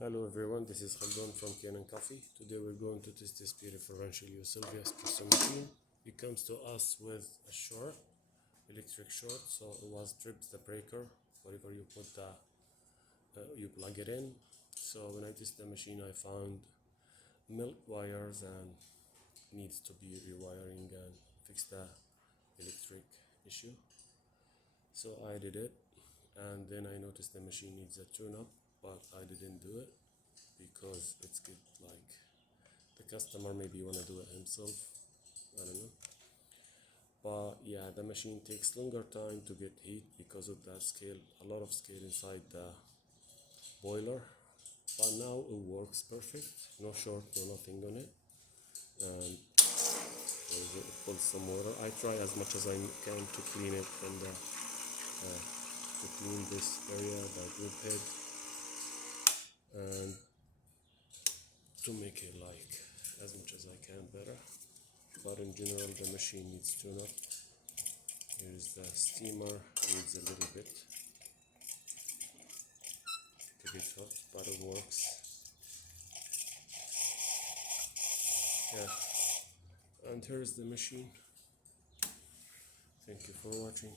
Hello everyone, this is Khaldun from Kanen Coffee. Today we're going to test this beautiful Rancilio Silvia Espresso machine. It comes to us with a short, electric short, so it was trips the breaker wherever you put you plug it in. So when I test the machine I found milk wires and needs to be rewiring and fix the electric issue. So I did it, and then I noticed the machine needs a tune-up, but I didn't do it because it's good, like the customer maybe wanna do it himself, I don't know. But yeah, the machine takes longer time to get heat because of that scale, a lot of scale inside the boiler. But now it works perfect, no short, no nothing on it. And it pulls some water. I try as much as I can to clean it and to clean this area, the group head, and to make it like as much as I can better. But in general the machine needs tune up. Here's the steamer, needs a little bit to get hot, but it works. Yeah, and here's the machine. Thank you for watching.